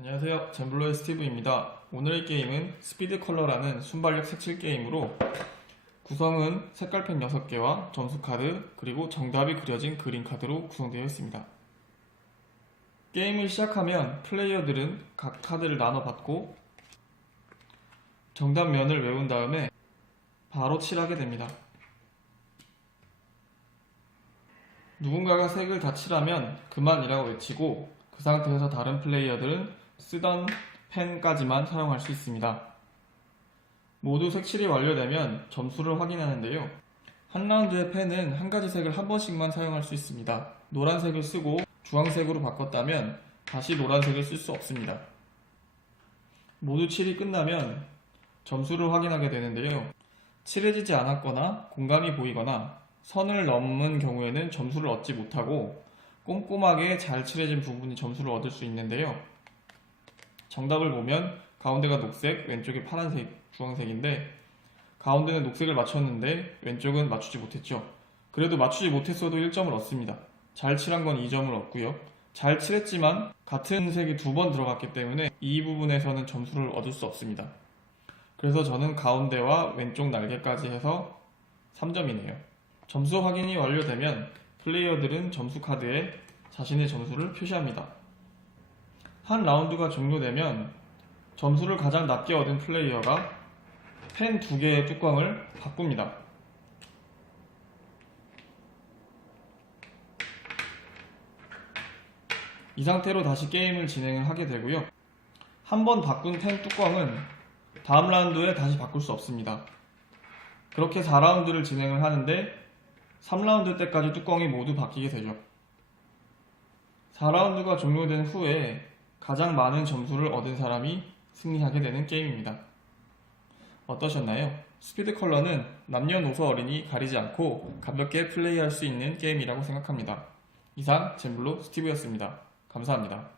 안녕하세요. 젠블로의 스티브입니다. 오늘의 게임은 스피드 컬러라는 순발력 색칠 게임으로 구성은 색깔펜 6개와 점수 카드 그리고 정답이 그려진 그림 카드로 구성되어 있습니다. 게임을 시작하면 플레이어들은 각 카드를 나눠 받고 정답 면을 외운 다음에 바로 칠하게 됩니다. 누군가가 색을 다 칠하면 그만이라고 외치고 그 상태에서 다른 플레이어들은 쓰던 펜까지만 사용할 수 있습니다. 모두 색칠이 완료되면 점수를 확인하는데요. 한 라운드의 펜은 한 가지 색을 한 번씩만 사용할 수 있습니다. 노란색을 쓰고 주황색으로 바꿨다면 다시 노란색을 쓸 수 없습니다. 모두 칠이 끝나면 점수를 확인하게 되는데요. 칠해지지 않았거나 공감이 보이거나 선을 넘은 경우에는 점수를 얻지 못하고 꼼꼼하게 잘 칠해진 부분이 점수를 얻을 수 있는데요. 정답을 보면 가운데가 녹색, 왼쪽이 파란색, 주황색인데 가운데는 녹색을 맞췄는데 왼쪽은 맞추지 못했죠. 그래도 맞추지 못했어도 1점을 얻습니다. 잘 칠한 건 2점을 얻고요. 잘 칠했지만 같은 색이 두 번 들어갔기 때문에 이 부분에서는 점수를 얻을 수 없습니다. 그래서 저는 가운데와 왼쪽 날개까지 해서 3점이네요. 점수 확인이 완료되면 플레이어들은 점수 카드에 자신의 점수를 표시합니다. 한 라운드가 종료되면 점수를 가장 낮게 얻은 플레이어가 펜 두 개의 뚜껑을 바꿉니다. 이 상태로 다시 게임을 진행을 하게 되고요. 한 번 바꾼 펜 뚜껑은 다음 라운드에 다시 바꿀 수 없습니다. 그렇게 4라운드를 진행을 하는데 3라운드 때까지 뚜껑이 모두 바뀌게 되죠. 4라운드가 종료된 후에 가장 많은 점수를 얻은 사람이 승리하게 되는 게임입니다. 어떠셨나요? 스피드 컬러는 남녀노소 어린이 가리지 않고 가볍게 플레이할 수 있는 게임이라고 생각합니다. 이상 젠블로 스티브였습니다. 감사합니다.